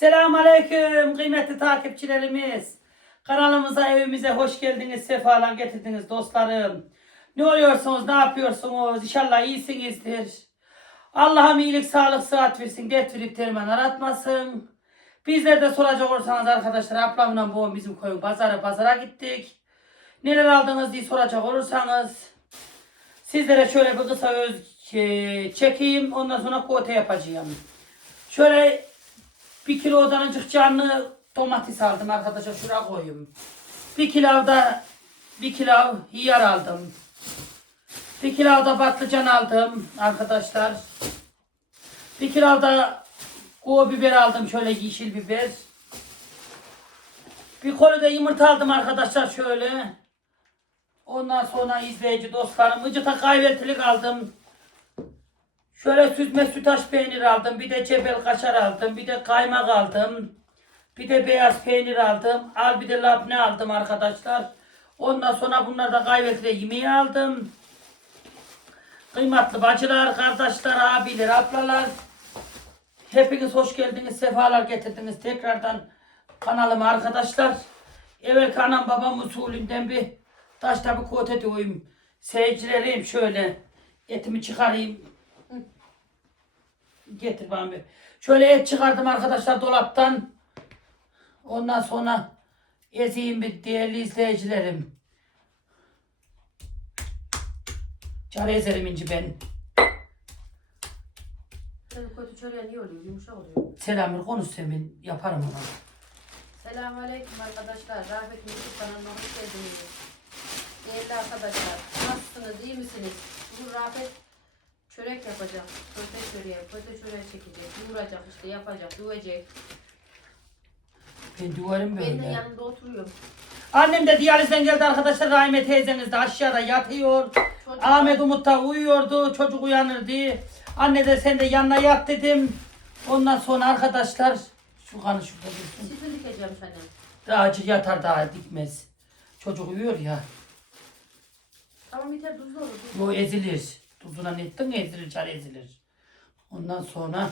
Selamun Aleyküm kıymetli takipçilerimiz. Kanalımıza, evimize hoş geldiniz, sefalar getirdiniz dostlarım. Ne oluyorsunuz, ne yapıyorsunuz? İnşallah iyisinizdir. Allah'ım iyilik, sağlık, sıhhat versin, dert verip aratmasın. Bizler de soracak olursanız arkadaşlar, ablamla babam bizim koyun pazara pazara gittik. Neler aldınız diye soracak olursanız sizlere şöyle bir kısa öz e, çekeyim. Ondan sonra kote yapacağım. Şöyle bir kilo odancık canlı domates aldım arkadaşlar. Şuraya koyayım. Bir kilo da bir kilo hiyar aldım. Bir kilo da patlıcan aldım arkadaşlar. Bir kilo da kuğu biber aldım. Şöyle yeşil biber. Bir kolu da yumurta aldım arkadaşlar şöyle. Ondan sonra izleyici dostlarım. Icıta kahvetilik aldım. Şöyle süzme sütaş peynir aldım. Bir de cebel kaşar aldım. Bir de kaymak aldım. Bir de beyaz peynir aldım. Al bir de labne aldım arkadaşlar. Ondan sonra bunları da kahvetiyle yemeğe aldım. Kıymetli bacılar, kardeşler, abiler, ablalar. Hepiniz hoş geldiniz, sefalar getirdiniz tekrardan kanalıma arkadaşlar. Evvel anam babam usulünden bir taş tabi kote koyayım. Seyircilerim şöyle etimi çıkarayım. Getir bana bir. Şöyle et çıkardım arkadaşlar dolaptan. Ondan sonra ezeyim bir değerli izleyicilerim. Çare ezerim inci ben. Senin kötü çöreğin iyi oluyor, yumuşak oluyor. Selamür konuş Semin. Yaparım ama. Selamünaleyküm arkadaşlar. Rafet Müzik kanalına hoş geldiniz. Değerli arkadaşlar, nasılsınız, iyi misiniz? Bugün Rafet çörek yapacak. Köfte çöreği, köfte çöreği çekecek, yoğuracak işte, yapacak, dövecek. Ben duvarım Ben de böyle. yanında oturuyorum. Annem de diyalizden geldi arkadaşlar. Rahime teyzeniz de aşağıda yatıyor. Çocuk- Ahmet Umut da uyuyordu. Çocuk uyanırdı. Anne de sen de yanına yat dedim. Ondan sonra arkadaşlar şu kanı şurada dursun. Sizin dikeceğim annem. Daha acı yatar daha dikmez. Çocuk uyuyor ya. Tamam yeter tuzlu olur. Bu ezilir. Tuzuna ne ettin ezilir, çare ezilir. Ondan sonra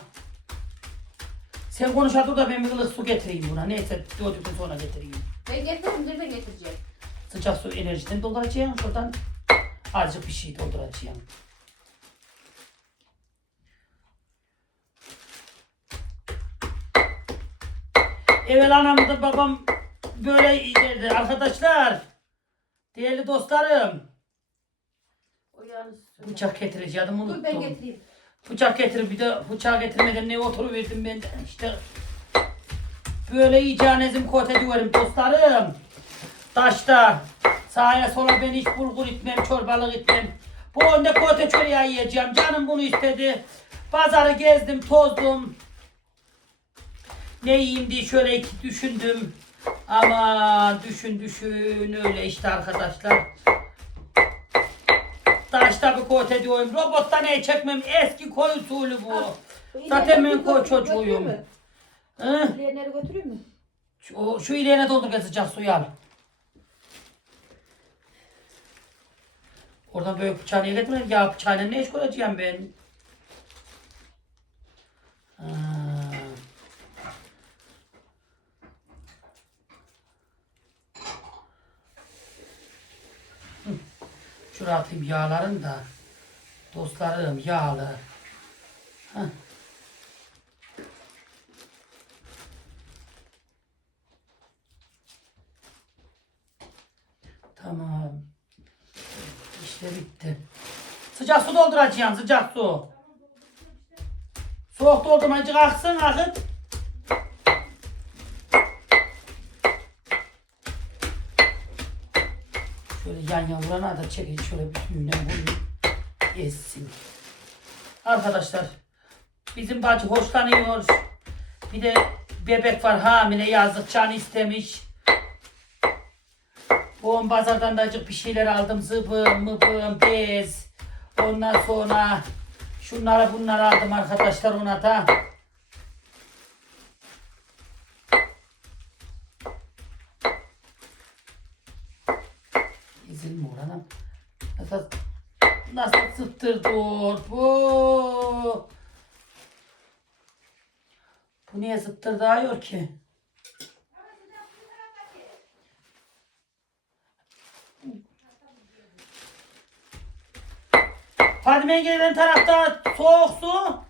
sen konuş dur da ben bir ılık su getireyim buna. Neyse doğduktan sonra getireyim. Ben getiririm, nereden getireceğim? Sıcak su enerjiden dolduracağım. Şuradan azıcık bir şey dolduracağım. Evvel anam da babam böyle derdi. Arkadaşlar, değerli dostlarım. O yalnız. Bıçak getireceğim unuttum. Dur ben getireyim. Bıçak getir bir de bıçağı getirmeden ne oturuverdim ben de işte. Böyle iyice kote diyorum dostlarım. Taşta sağa sola ben hiç bulgur itmem, çorbalık itmem. Bu önde kote çöreği yiyeceğim. Canım bunu istedi. Pazarı gezdim, tozdum. Ne yiyeyim diye şöyle iki düşündüm. Ama düşün düşün öyle işte arkadaşlar. Taşta bir kote diyorum. Robotta ne çekmem. Eski koy usulü bu. Zaten ben koy çocuğuyum. Hı? İleyenleri götürüyor mu? Şu, şu ileğine doldur gel sıcak suyu al. Oradan böyle bıçağı niye getirmedin? Ya bıçağıyla ne iş koyacağım ben? Ha. Şuraya atayım yağların da. Dostlarım yağlı. Heh. Tamam. İşte bitti. Sıcak su dolduracağım sıcak su. Soğuk doldurmayacak aksın akıt. Yan yan vurana da çekin şöyle bütününe vurayım. Yesin. Arkadaşlar bizim bacı hoşlanıyor. Bir de bebek var hamile yazık can istemiş. Bu pazardan da acık bir şeyler aldım. Zıbım, mıbım, bez. Ondan sonra şunlara bunları aldım arkadaşlar ona da. Nasıl, nasıl sıttırdı bu? Bu niye zıttır dağıyor ki? Fadime Engel'in tarafta soğuk su.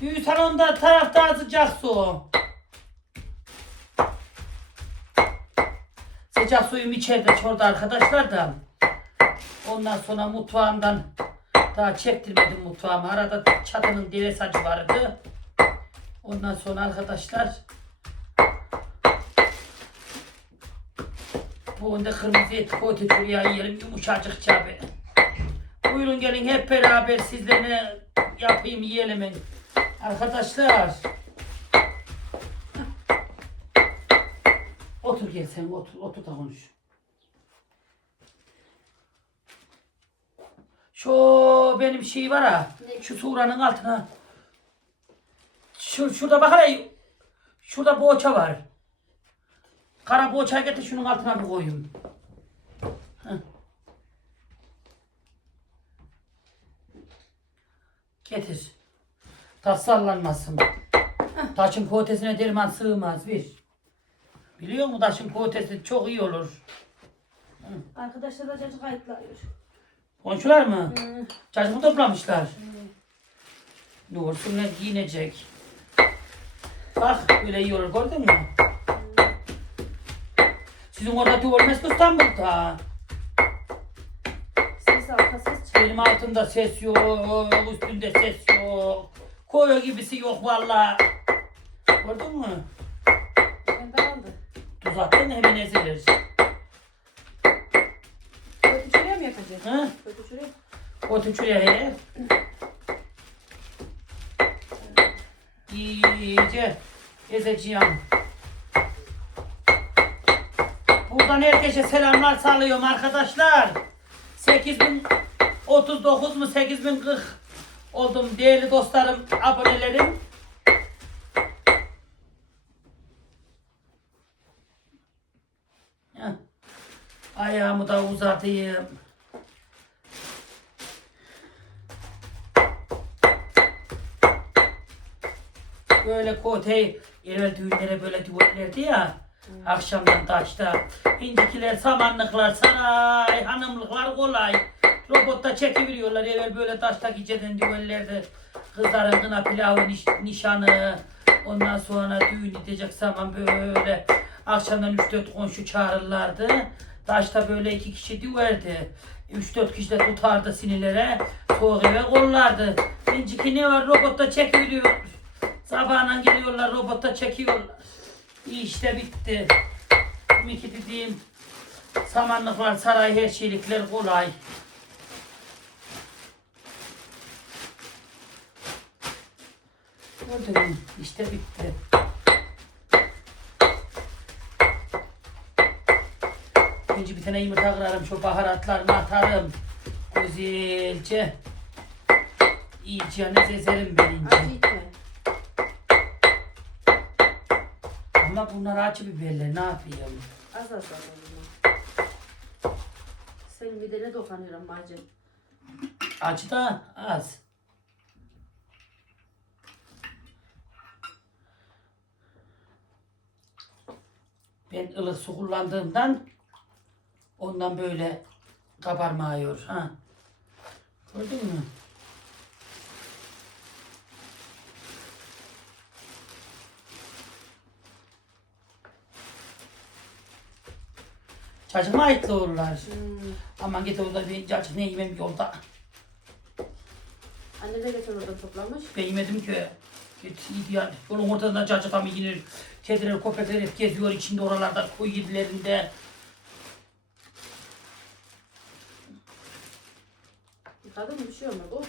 Büyük salonda tarafta sıcak su. Sıcak suyum içeride çorda arkadaşlar da. Ondan sonra mutfağımdan daha çektirmedim mutfağımı. Arada çatının dere acı vardı. Ondan sonra arkadaşlar bu onda kırmızı et kote şuraya yiyelim yumuşacık çabe. Buyurun gelin hep beraber sizlerle yapayım yiyelim. Arkadaşlar. Otur gel sen otur otur da konuş. Şu benim şey var ha. Ne? Şu suranın altına. Şu, şurada bak hele. Şurada boğaça var. Kara boğaça getir şunun altına bir koyayım. Heh. Getir. Tas sallanmasın. Taşın potesine derman sığmaz bir. Biliyor musun taşın potesi çok iyi olur. Arkadaşlar da cacık ayıtlayıyor. Komşular mı? Hı. Cacık toplamışlar. Ne olsun ne giyinecek. Bak böyle iyi olur gördün mü? Sizin orada duvarmaz ki İstanbul'da. Ses ses çıkıyor. Benim altında ses yok, üstünde ses yok. Koyu gibisi yok valla. Gördün mü? Benden aldı. Tuz attın hemen ezilir. Yapacağız? Ha? Kötü çöreği. Otu şuraya he. İyice ezeceğim. Buradan herkese selamlar salıyorum arkadaşlar. 8039 mu 8040 oldum değerli dostlarım, abonelerim. Ayağımı da uzatayım. Böyle koteyi evvel düğünlere böyle duvarlardı ya. Akşamdan taşta. İndikiler, samanlıklar, saray, hanımlıklar kolay. Robotta çekiveriyorlar evvel böyle taşta geceden düğünlerde. Kızların kına pilavı niş- nişanı. Ondan sonra düğün edecek zaman böyle akşamdan 3-4 komşu çağırırlardı. Taşta böyle iki kişi düverdi. 3-4 kişi de tutardı sinirlere. Soğuk eve kollardı. İnciki ne var robotta çekiveriyor. Sabahına geliyorlar robotta çekiyorlar. İşte bitti. Miki dediğim samanlıklar, saray, her şeylikler kolay. Gördün mü? İşte bitti. Önce bir tane yumurta kırarım, şu baharatlarını atarım. Güzelce. İyice ne ezerim ben ince. Acı Ama bunlar acı biberler ne yapayım? Az az az az. Senin midene dokunuyorum bacım. Acı da az. Ben ılık su kullandığımdan ondan böyle kabarmıyor. Ha. Gördün mü? Cacıma ait olurlar. Hmm. Aman git orada bir cacık ne yemem yolda. Anne de geçen oradan toplamış. Ben yemedim ki. Git yedi yani. Yolun ortasında cacık mı yenir? Kediler, köpekler hep geziyor içinde oralarda koy yedilerinde. Yıkadın mı bir şey olmadı bu.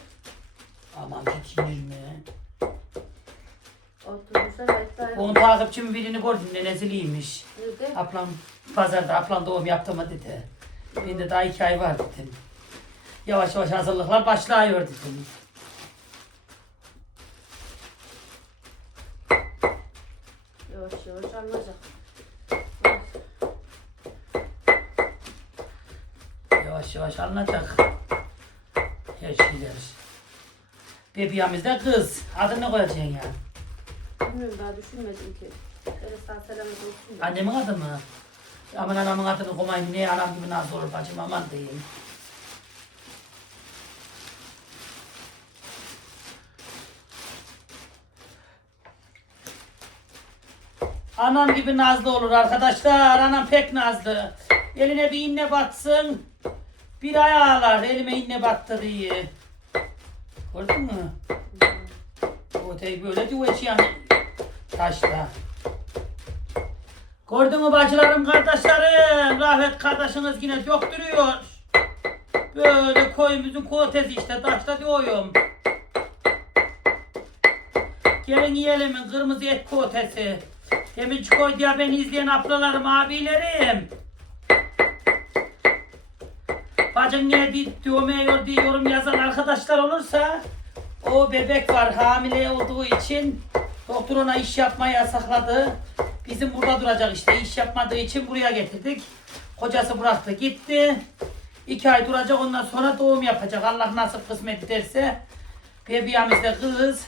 Aman git yenir mi? Oturmuşlar ayıtlar. Onun takipçimin birini gördüm ne neziliymiş. Nerede? Ablam pazarda ablam doğum yaptı mı dedi. Ben de daha iki ay var dedim. Yavaş yavaş hazırlıklar başlıyor dedim. Yavaş yavaş alınacak. Yavaş yavaş alınacak. Her şeyler. Bebeğimiz de kız. Adını ne koyacaksın ya? Bilmiyorum daha düşünmedim ki. Öyle sağ selamet olsun da. Annemin adı mı? Aman anamın adını koymayın. Niye anam gibi nasıl olur bacım aman diyeyim. Anam gibi nazlı olur arkadaşlar. Anam pek nazlı. Eline bir inne batsın. Bir ay ağlar. Elime inne battı diye. Gördün mü? O tek böyle diyor yani. Taşla. Gördün mü bacılarım, kardeşlerim? Rahmet kardeşiniz yine döktürüyor. Böyle koyumuzun kotesi işte, taşta diyorum. Gelin yiyelim kırmızı et kotesi. Demirci koy diye beni izleyen ablalarım, abilerim. Bacım niye di- dövmüyor diye yorum yazan arkadaşlar olursa o bebek var hamile olduğu için doktor ona iş yapmayı yasakladı. Bizim burada duracak işte iş yapmadığı için buraya getirdik. Kocası bıraktı gitti. İki ay duracak ondan sonra doğum yapacak. Allah nasıl kısmet ederse. Bebeğimiz de kız.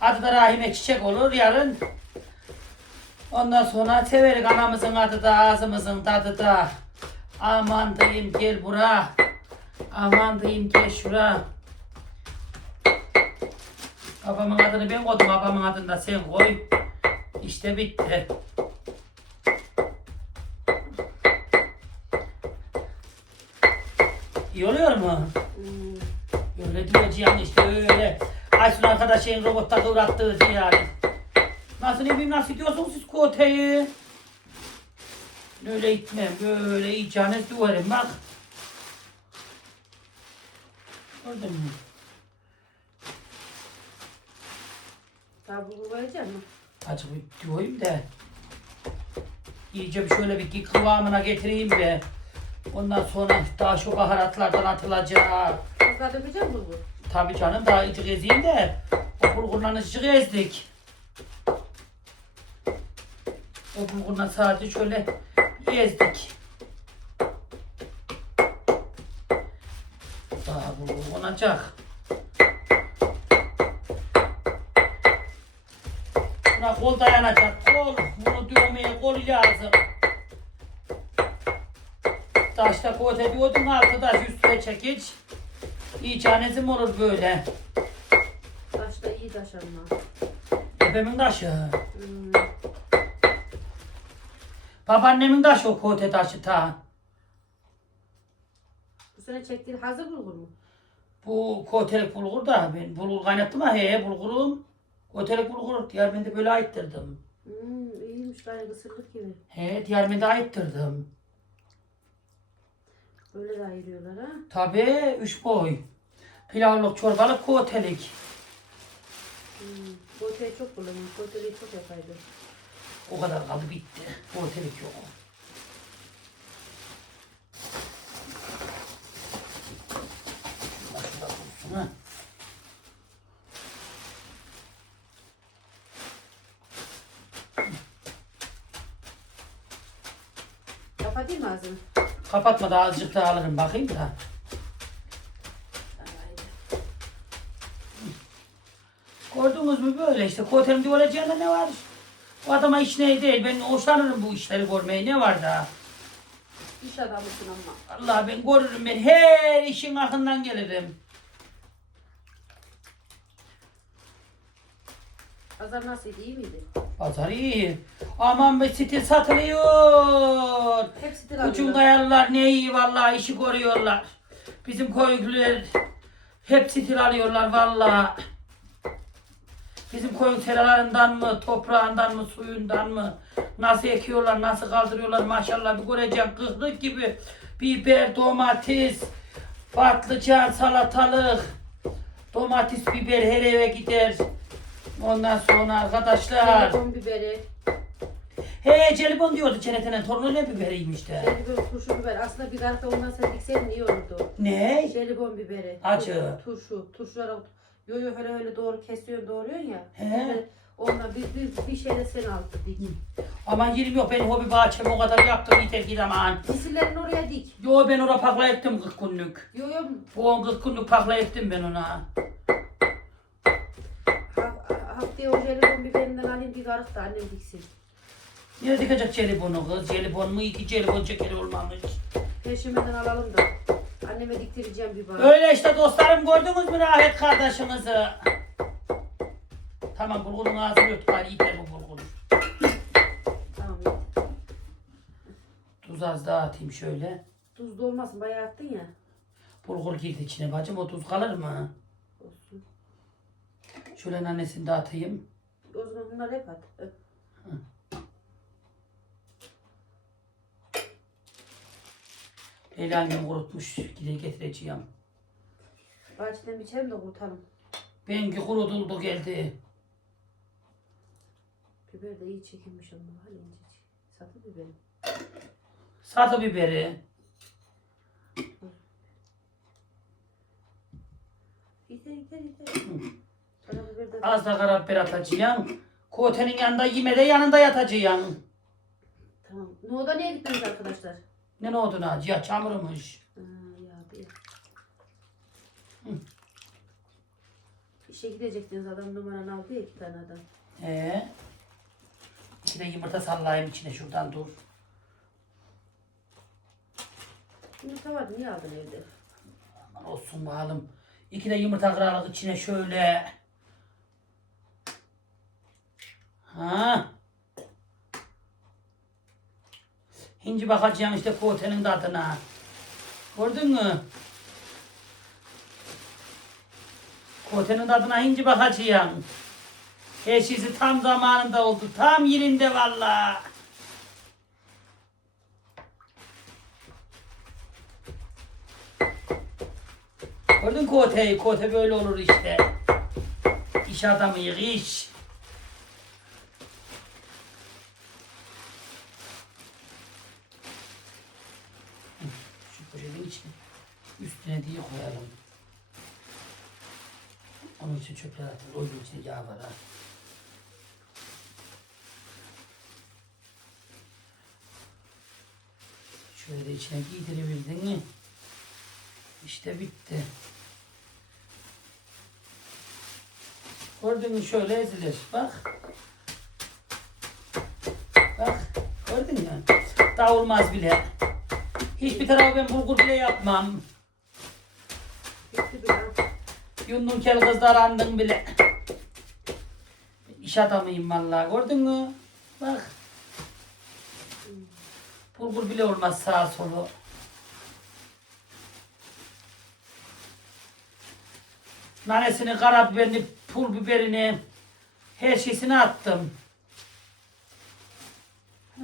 Adı da Rahime Çiçek olur yarın. Ondan sonra severik anamızın adı da ağzımızın tadı da. Aman diyeyim gel bura. Aman diyeyim gel şura. Babamın adını ben koydum, babamın adını da sen koy. İşte bitti. İyi oluyor mu? Hmm. Öyle diyeceğim işte öyle. Aysun arkadaşın robotta uğrattığı yani. Nasıl ne bileyim nasıl diyorsunuz siz koteyi? Öyle itmem böyle iyiceniz duvarım bak. Gördün mü? Daha bu koyacak mı? Açık bir diyorum da. İyice bir şöyle bir kıvamına getireyim be. Ondan sonra daha şu baharatlardan atılacak. Fazla dökecek mi bu? Tabii canım daha ıcık ezeyim de. O bulgurla ıcık ezdik. O bulgurla sadece şöyle ezdik. Daha bulgur konacak. Kol dayanacak. Kol. Bunu dövmeye kol lazım. Taşta kote diyordum altı taş üstüne çekiç. İyice nezim olur böyle. Taş da iyi taş ama. Tepemin taşı. Hmm. Babaannemin taşı o kote taşı ta. Bu sene çektiğin hazır bulgur mu? Bu kotelik bulgur da ben bulgur kaynattım ha he bulgurum. Kotelik bulgur de böyle ayıttırdım. Hmm, iyiymiş gayet ısırlık gibi. He de ayıttırdım. Böyle de ayırıyorlar ha. Tabi üç boy. Pilavlık çorbalık kotelik. Hmm. Çok kullanıyorum. Boteyi çok yapaydı. O kadar kaldı bitti. Kotelik yok. Şurada şurada dursun ha. Kapatayım mı ağzını? Kapatma da azıcık daha alırım bakayım da. Gördünüz mü böyle işte kotelim olacağında ne var? O adama iş ne değil. Ben hoşlanırım bu işleri görmeye. Ne var da? İş adamısın ama. Allah ben görürüm ben. Her işin akından gelirim. Pazar nasıldı? iyi miydi? Pazar iyi. Aman be stil satılıyor. Hep stil Ucun alıyorlar. kayalılar ne iyi vallahi işi görüyorlar. Bizim koyuncular hep stil alıyorlar vallahi. Bizim koyun seralarından mı, toprağından mı, suyundan mı? Nasıl ekiyorlar, nasıl kaldırıyorlar maşallah bir göreceğim. Kıhlık gibi biber, domates, patlıcan, salatalık, domates, biber her eve gider. Ondan sonra arkadaşlar. Jelibon biberi. He jelibon diyordu Çenete'nin torunu ne biberiymiş de. Jelibon turşu biber. Aslında bir arka ondan sen iyi olurdu. Ne? Jelibon biberi. Acı. Turşu. Turşulara yo yo öyle öyle doğru kesiyorsun doğruyorsun ya. He. Ondan bir, bir, bir şeyde sen al dik. Aman yerim yok benim hobi bahçem o kadar yaptım yeter ki aman. Misillerini oraya dik. Yo ben oraya pakla ettim 40 günlük. Yo yo Bu 10 40 günlük pakla ettim ben ona. Diye o jelibon biberinden alayım bir karık da annem diksin. Niye dikecek jelibonu kız? Jelibon mu? İki jelibon çekeri olmamış. Peşimden alalım da. Anneme diktireceğim bir bana. Öyle işte dostlarım gördünüz mü Rahmet kardeşinizi? Tamam bulgurun ağzını yut gari yeter bu bulgur. Tamam. Tuz az daha atayım şöyle. Tuzlu olmasın bayağı attın ya. Bulgur girdi içine bacım o tuz kalır mı? Şöyle nanesini de atayım. O zaman bunları hep at. Öp. Leyla annem kurutmuş. Gide getireceğim. Bahçeden biçelim de kurutalım. Benimki kurutuldu geldi. Biber de iyi çekilmiş ama ya incecik. Satı biberi. Satı biberi. Yeter yeter yeter. Az da karabiber atacağım. Kotenin yanında yemede yanında yatacağım. Tamam. Nohuda niye gittiniz arkadaşlar? Ne ne oldu Naci? Ya çamurmuş. Ha, ya bir. İşe gidecektiniz adam numaranı aldı ya iki tane adam. Ee, iki de yumurta sallayayım içine şuradan dur. Yumurta vardı niye aldın evde? Aman olsun bakalım. İki de yumurta kırarız içine şöyle. Ha. Hinci bakacağım işte kotenin tadına. Gördün mü? Kotenin tadına hinci bakacağım. Her şeysi tam zamanında oldu. Tam yerinde valla. Gördün koteyi. Kote böyle olur işte. İş adamıyız iş. Şu poşetin içine üstüne diye koyalım. Onun için çöpler atılır. Onun için yağ var ha. Şöyle içine giydiribildin mi? İşte bitti. Gördün mü şöyle ezilir. Bak. Bak. Gördün mü? Daha olmaz bile. Hiçbir tarafı ben bulgur bile yapmam. Yundum kel kızlar andım bile. İş adamıyım vallahi. Gördün mü? Bak. Bulgur bile olmaz sağa solu. Nanesini, karabiberini, pul biberini, her şeysini attım.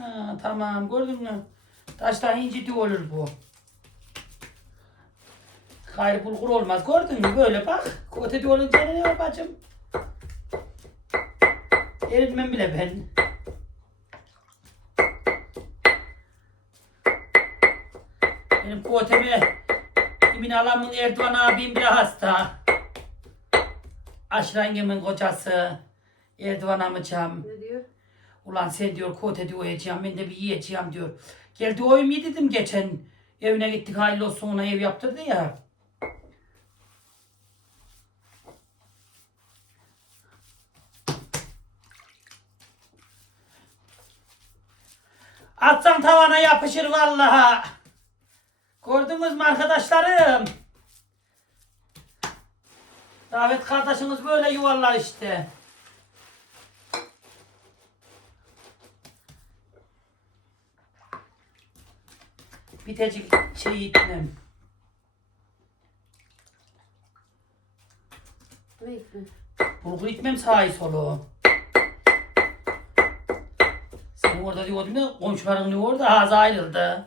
Ha, tamam gördün mü? Taşta inci olur bu. Gayrı bulgur olmaz. Gördün mü? Böyle bak. Ötede olunca ne var bacım? Eritmem bile ben. Benim koteme kimin alamın Erdoğan abim bile hasta. Aşrengemin kocası Erdoğan amcam. Ne diyor? Ulan sen diyor kote diyor yiyeceğim ben de bir yiyeceğim diyor. Geldi oyum dedim geçen evine gittik hayırlı olsun ona ev yaptırdı ya. Atsan tavana yapışır vallaha. Gördünüz mü arkadaşlarım? Davet kardeşiniz böyle yuvarlar işte. Bitecek şey gitti? Bulgur itmem sağı solu. Senin orada diyordun ya komşuların ne orada ağzı ayrıldı.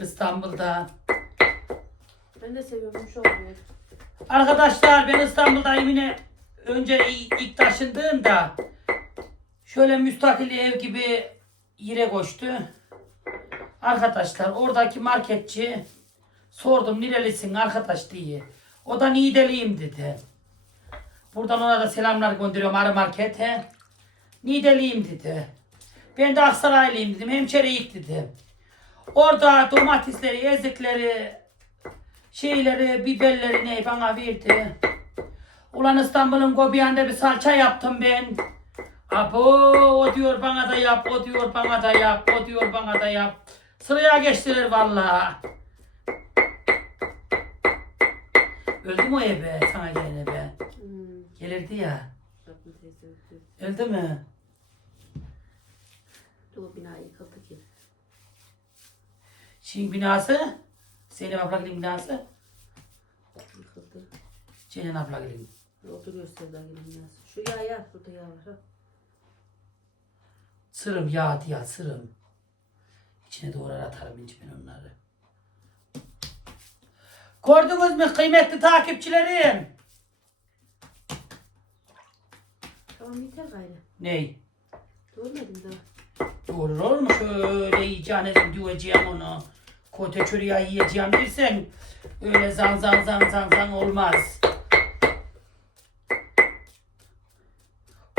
İstanbul'da. Ben de seviyorum şu oluyor. Arkadaşlar ben İstanbul'dayım yine önce ilk taşındığımda şöyle müstakil ev gibi yere koştu. Arkadaşlar oradaki marketçi sordum nerelisin arkadaş diye. O da Nideliyim dedi. Buradan ona da selamlar gönderiyorum arı markete. Nideliyim dedi. Ben de Aksaraylıyım dedim. Hemşeriyik dedi. Orada domatesleri, ezikleri, şeyleri, biberleri ne bana verdi. Ulan İstanbul'un Gobiyan'da bir salça yaptım ben. Abo o diyor bana da yap, o diyor bana da yap, o diyor bana da yap. Sıraya geçtiler vallahi. Öldü mü o ebe sana gelen ebe? Hmm. Gelirdi ya. Teyze öldü. Öldü mü? O bina yıkıldı ki. Şimdi binası, Zeynep ablanın binası, Yıkıldı. Ceylan ablanın. Oturuyor Sevda gelin binası. Şu yağ ya. Burada yağ var. ha. Sırım yağdı ya sırım. İçine doğru atarım ince ben onları. Gördünüz mü kıymetli takipçilerim? Tamam yeter gayrı. Ney? Görmedim daha. Doğru olur mu? Şöyle yiyeceğiniz diyeceğim onu. Kote çürüye yiyeceğim dersen öyle zan zan zan zan zan olmaz.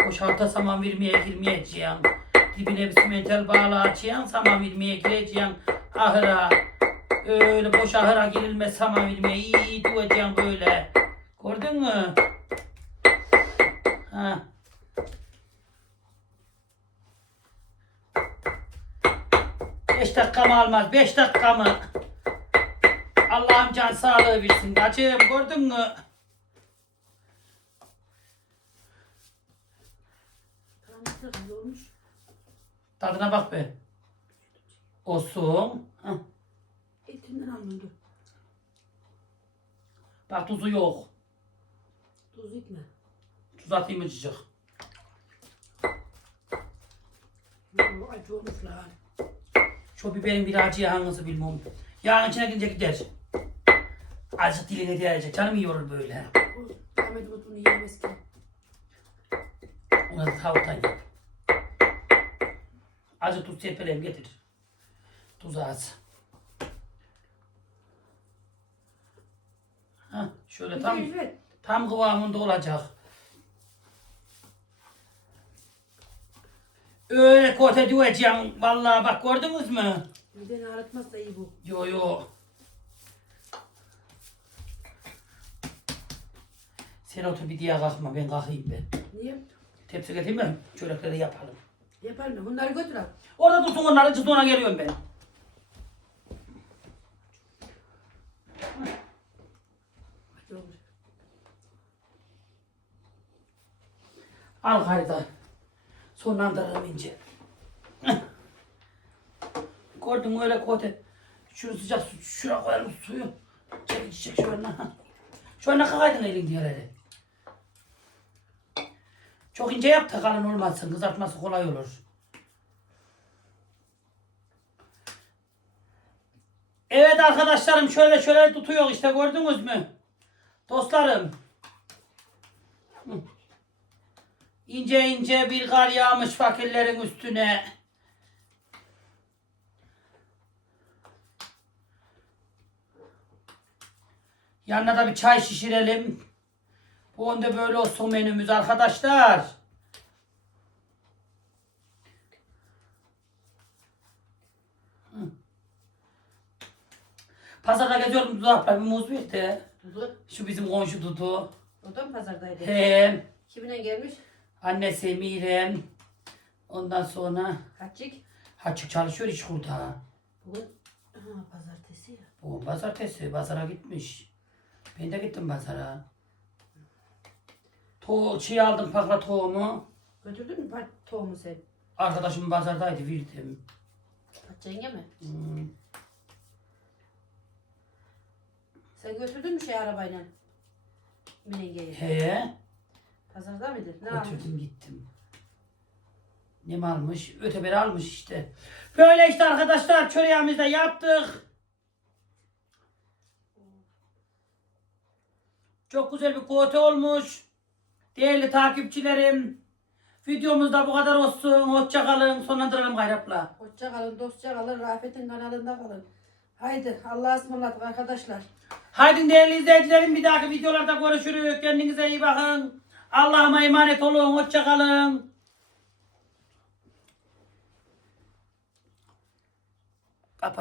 Boşalta saman vermeye girmeyeceğim. Dibine simentel bağlı açacaksın, saman vermeye gireceksin. Ahıra. Öyle boş ahıra girilmez saman vermeye. İyi diyeceğim böyle. Gördün mü? Ha. Beş dakika mı almaz? Beş dakika mı? Allah'ım can sağlığı versin. Bacım gördün mü? Tamam yeter gayrı olmuş. Tadına bak be. Olsun. Hah. Etinden alındı. Bak tuzu yok. Tuz gitme. Tuz atayım azıcık. Oo, Acı olmuş lan. Şu biberin bir acı hangisi bilmem. Yağın içine girince gider. Azıcık diline değecek. Canım yiyor böyle. O Ahmet Umut bunu yiyemez ki. Ona da tavuktan yap. Azıcık tuz serpeleyim getir. Tuz az. Şöyle tam Evet. tam kıvamında olacak. Öyle kote diyeceğim. Vallahi bak gördünüz mü? Mideni ağrıtmazsa iyi bu. Yo yo. Sen otur bir diye kalkma ben kalkayım ben. Niye? Tepsi getireyim mi? Çörekleri yapalım. Yapalım mı? Bunları götür al. Orada dursun onları çıktı ona geliyorum ben. Al harita. Sonlandıralım ince. Gördün mü öyle kote. Şunu sıcak su, şuraya koyalım suyu. Çek çek şöyle. Şöyle kakaydın elin diğer eli. Çok ince yap da kalın olmasın. Kızartması kolay olur. Evet arkadaşlarım şöyle şöyle tutuyor işte gördünüz mü? Dostlarım. İnce ince bir kar yağmış fakirlerin üstüne. Yanına da bir çay şişirelim. Bu onda böyle olsun menümüz arkadaşlar. Pazarda geziyordum Dudu bir muz verdi. Dudu. Şu bizim komşu Dudu. O da mı pazardaydı? Hem Kimine gelmiş? annesi Mirem. Ondan sonra Kaçık. Haçık çalışıyor iş kurda. Bugün ha, pazartesi ya. Bu pazartesi pazara gitmiş. Ben de gittim pazara. To şey aldım pakla tohumu. Götürdün mü pat tohumu sen? Arkadaşım pazardaydı verdim. Patçenge mi? Hmm. Sen götürdün mü şey arabayla? Milenge'yi. He. Pazarda mıydı? Ne almış? Götürdüm gittim. Ne almış? Öteberi almış işte. Böyle işte arkadaşlar çöreğimizi de yaptık. Çok güzel bir kote olmuş. Değerli takipçilerim. Videomuz da bu kadar olsun. Hoşça kalın. Sonlandıralım gayrapla. Hoşça kalın, dostça kalın, Rafet'in kanalında kalın. Haydi Allah'a ısmarladık arkadaşlar. Haydi değerli izleyicilerim bir dahaki videolarda görüşürüz. Kendinize iyi bakın. Allah'ıma emanet olun. Hoşça kalın. Kapat.